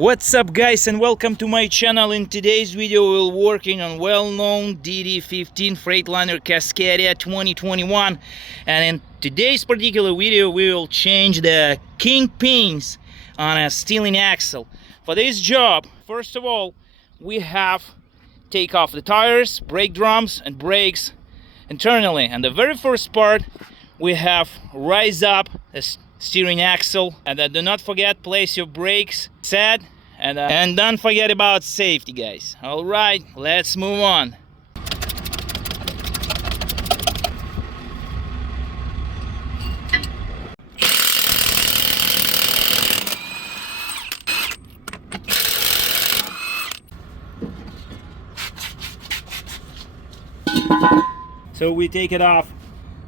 What's up guys, and welcome to my channel. In today's video we're working on well-known DD15 Freightliner Cascadia 2021, and in today's particular video we will change the Kingpins on a steering axle. For this job, first of all, we have take off the tires, brake drums and brakes internally, and the very first part we have rise up the steering axle, and do not forget place your brakes set, and don't forget about safety, guys. All right, let's move on. So we take it off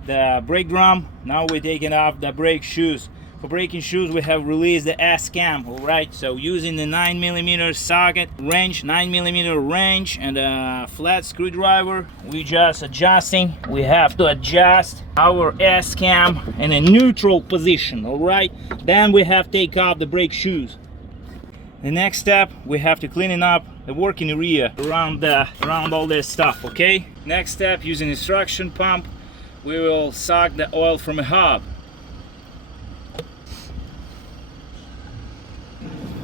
the brake drum. Now we're taking off the brake shoes. For braking shoes we have released the S-cam. Alright, so using the 9mm socket wrench, 9mm wrench and a flat screwdriver, we just adjusting. We have to adjust our S-cam in a neutral position. Alright, then we have to take off the brake shoes. The next step, we have to clean up the working area around all this stuff. Okay, next step, using instruction pump we will suck the oil from a hub.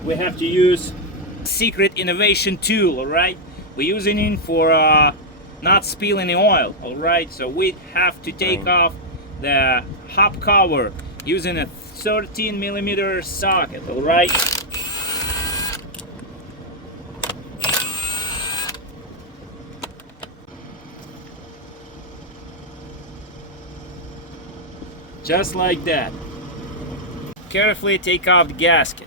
We have to use secret innovation tool. All right, we're using it for not spilling the oil. All right, so we have to take off the hub cover using a 13mm socket. All right, just like that. Carefully take off the gasket.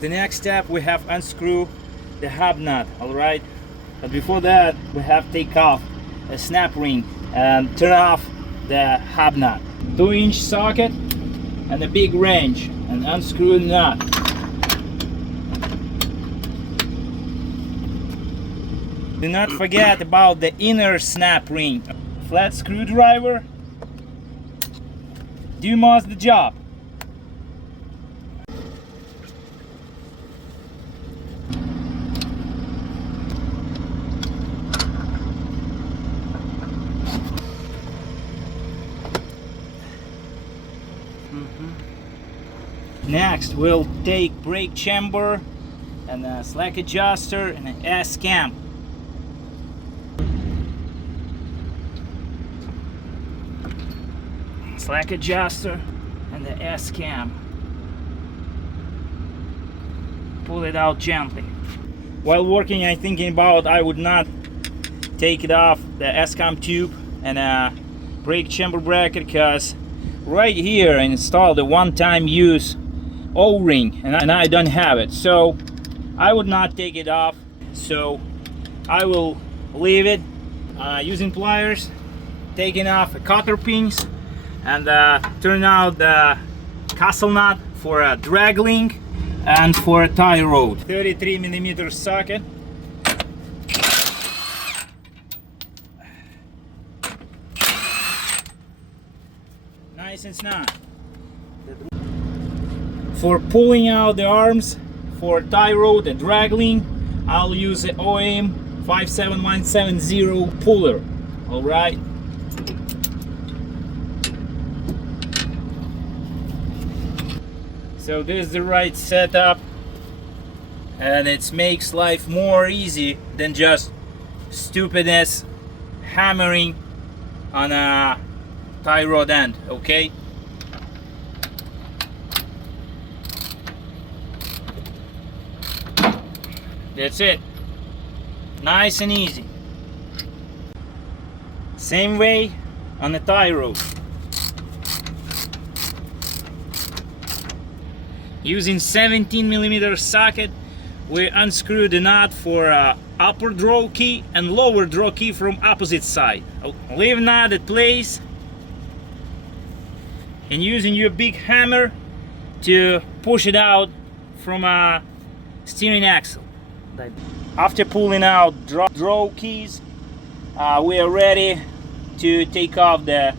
The next step, we have unscrew the hub nut. All right, but before that we have to take off a snap ring and turn off the hub nut. 2-inch socket and a big wrench, and unscrew the nut. Do not forget about the inner snap ring. Flat screwdriver do most the job. Next, we'll take brake chamber and a slack adjuster and an S-cam. Slack adjuster and the S-cam. Pull it out gently. While working, I'm thinking about I would not take it off the S-cam tube and a brake chamber bracket, because right here I installed a one-time use O-ring and I don't have it, so I would not take it off. So I will leave it using pliers, taking off the cotter pins and turn out the castle nut for a drag link and for a tie rod. 33mm socket. Nice and snug. For pulling out the arms for tie rod and drag link, I'll use the OM 57170 puller. All right. So this is the right setup, and it makes life more easy than just stupidness hammering on a tie rod end. Okay. That's it. Nice and easy. Same way on the tie rod. Using 17mm socket, we unscrew the nut for upper draw key and lower draw key from opposite side. Leave nut at place, and using your big hammer to push it out from a steering axle. After pulling out draw keys, we are ready to take off the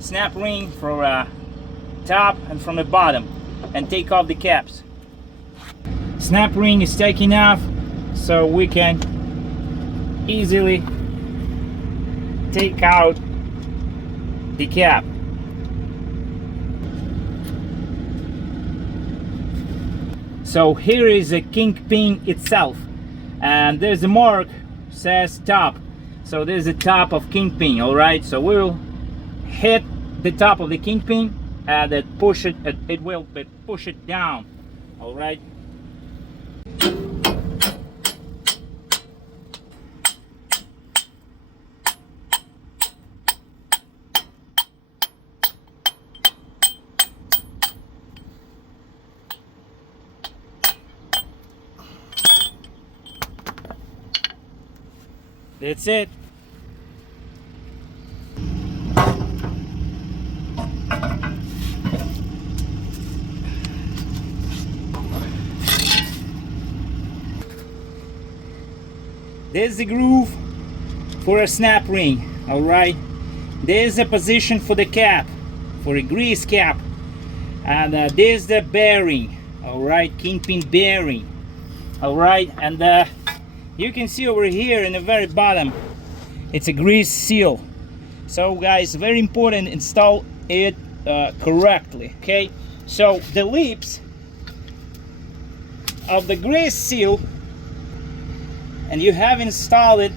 snap ring from the top and from the bottom. and take off the caps. Snap ring is taken off, so we can easily take out the cap. So here is a Kingpin itself, and there's a mark says top. So there's the top of Kingpin. All right, so we'll hit the top of the Kingpin and it will push it down. All right. That's it. There's the groove for a snap ring. All right. There's a position for the cap, for a grease cap, and there's the bearing. All right, Kingpin bearing. All right, and you can see over here in the very bottom, it's a grease seal. So guys, very important, install it correctly. Okay, so the lips of the grease seal, and you have installed it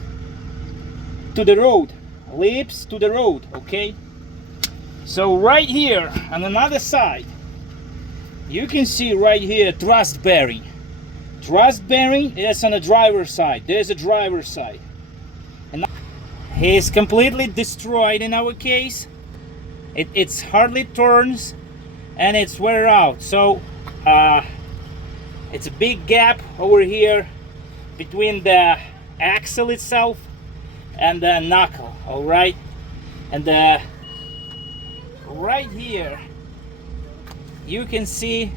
to the road, lips to the road. Okay, so right here on another side, you can see right here thrust bearing. Thrust bearing is on the driver's side. There's a driver's side, and he's completely destroyed in our case. It's hardly turns and it's wear out. So it's a big gap over here between the axle itself and the knuckle. All right, and right here you can see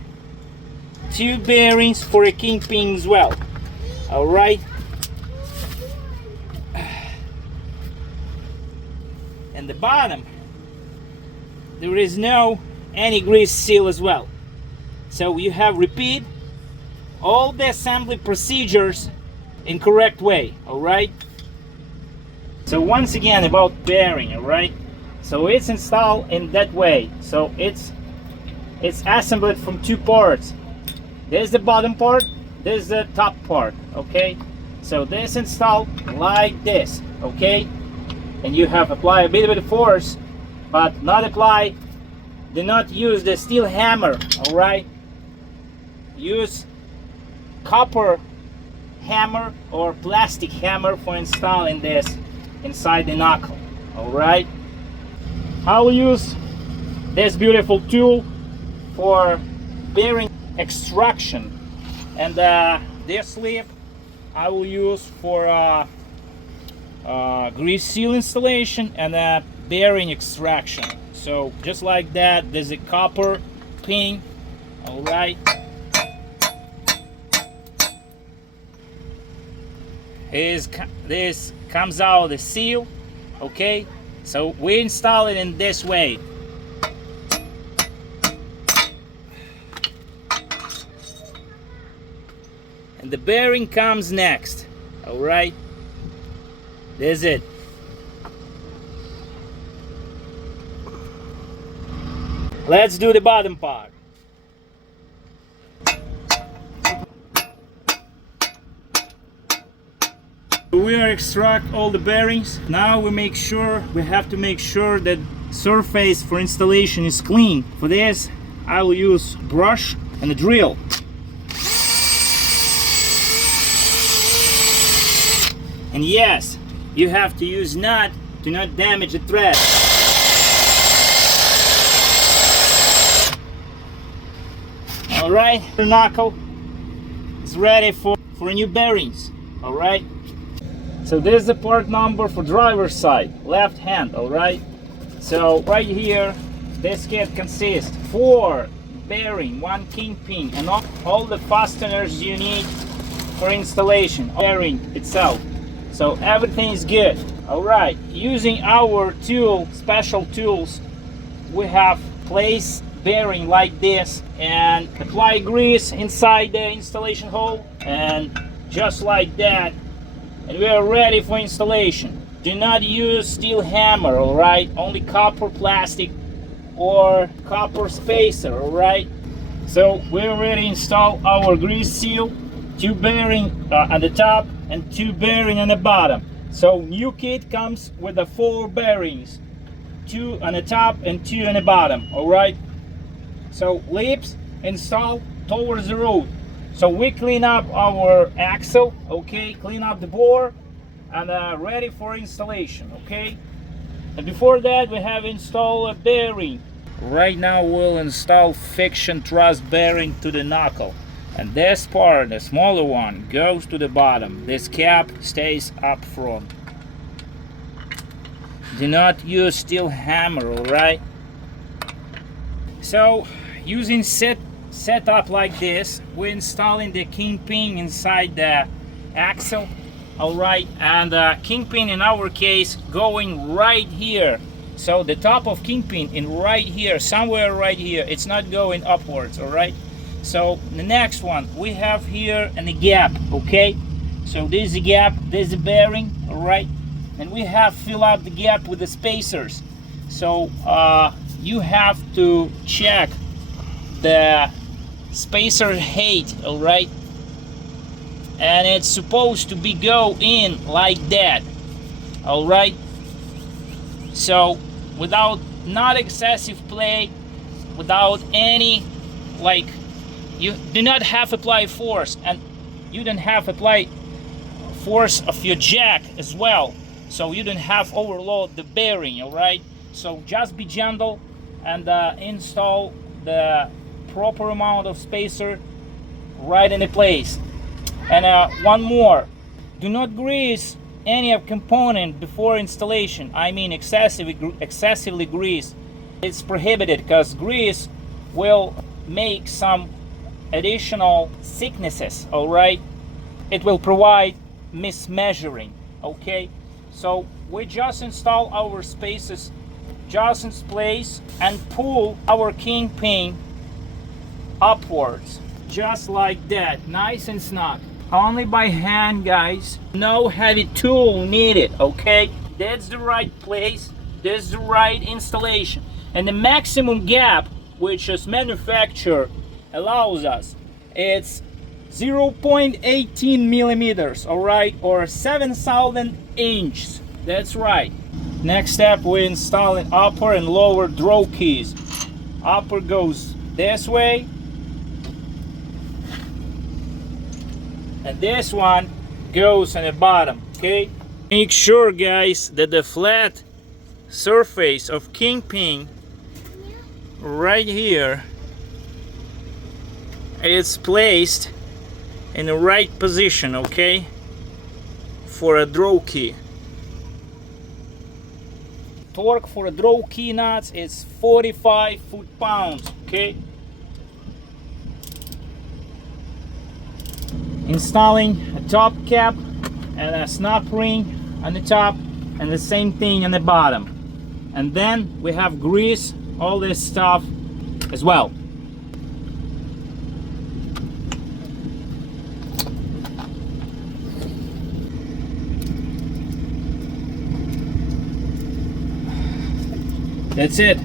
two bearings for a Kingpin as well. All right, and the bottom there is no any grease seal as well. So you have repeat all the assembly procedures in correct way. All right, so once again about bearing. All right, so it's installed in that way. So it's assembled from two parts. There's the bottom part, there's the top part. Okay, so this installed like this. Okay, and you have apply a bit of force, but not apply, do not use the steel hammer. All right, use copper hammer or plastic hammer for installing this inside the knuckle. All right, I'll use this beautiful tool for bearing extraction, and this lip I will use for grease seal installation and bearing extraction. So just like that, there's a copper pin. All right, this comes out the seal. Okay, so we install it in this way. And the bearing comes next. All right, there's it. Let's do the bottom part. We are extract all the bearings. Now we have to make sure that surface for installation is clean. For this I will use brush and a drill. And yes, you have to use nut to not damage the thread. All right, the knuckle is ready for new bearings. All right, so this is the part number for driver's side, left hand. All right, so right here this kit consists 4 bearing, 1 Kingpin, and all the fasteners you need for installation, bearing itself. So everything is good. All right, using our tool, special tools, we have placed bearing like this and apply grease inside the installation hole, and just like that, and we are ready for installation. Do not use steel hammer, alright? Only copper plastic or copper spacer, alright? So we already installed our grease seal, 2 bearing at the top and 2 bearing on the bottom. So new kit comes with the 4 bearings, 2 on the top and 2 on the bottom, alright? So lips installed towards the road. So we clean up our axle, okay, clean up the bore, and ready for installation, okay? And before that we have installed a bearing. Right now we'll install friction truss bearing to the knuckle, and this part, the smaller one, goes to the bottom. This cap stays up front. Do not use steel hammer, alright? So using setup like this, we're installing the Kingpin inside the axle, alright, and Kingpin in our case going right here. So the top of Kingpin in right here, somewhere right here, it's not going upwards, alright? So the next one we have here and the gap, okay? So this is the gap, this is the bearing, alright? And we have fill up the gap with the spacers. So you have to check the spacer height, alright? And it's supposed to be go in like that, alright? So without not excessive play, without any, like, you do not have apply force, and you don't have apply force of your jack as well, so you don't have overload the bearing, alright? So just be gentle and install the proper amount of spacer right in the place. And one more, do not grease any of component before installation. I mean excessively grease. It's prohibited because grease will make some additional thicknesses, alright? It will provide mismeasuring, okay? So we just install our spaces just in place and pull our Kingpin upwards, just like that, nice and snug. Only by hand, guys, no heavy tool needed, okay? That's the right place, that's the right installation. And the maximum gap which is manufacturer allows us, it's 0.18 millimeters, alright, or 7,000 inches. That's right. Next step, we install an upper and lower draw keys. Upper goes this way, and this one goes on the bottom, okay? Make sure, guys, that the flat surface of Kingpin right here is placed in the right position, okay, for a draw key. Torque for a draw key nuts is 45 foot-pounds, okay? Installing a top cap and a snap ring on the top and the same thing on the bottom. And then we have grease all this stuff as well. That's it.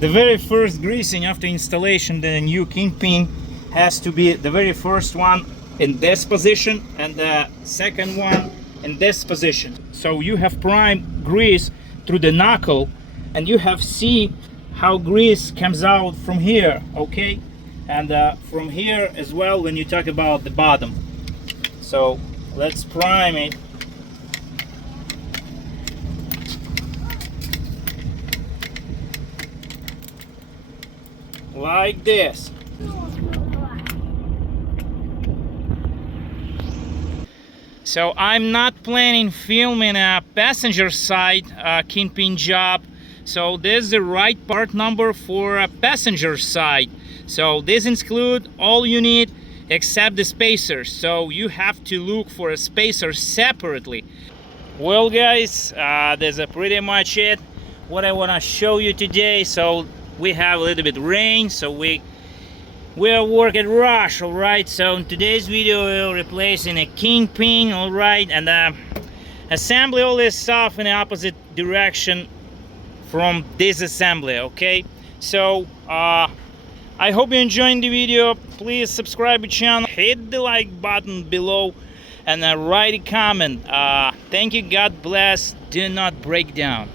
The very first greasing after installation, the new Kingpin has to be the very first one in this position and the second one in this position. So you have prime grease through the knuckle, and you have see how grease comes out from here, okay? And from here as well when you talk about the bottom. So let's prime it. Like this. So I'm not planning filming a passenger side Kingpin job. So this is the right part number for a passenger side. So this includes all you need except the spacers. So you have to look for a spacer separately. Well, guys, that's pretty much it what I want to show you today. So we have a little bit rain, so we are working rush. All right, so in today's video we're replacing a Kingpin, all right, and assembly all this stuff in the opposite direction from disassembly. Okay, so I hope you're enjoying the video. Please subscribe to the channel, hit the like button below, and write a comment. Thank you, God bless, do not break down.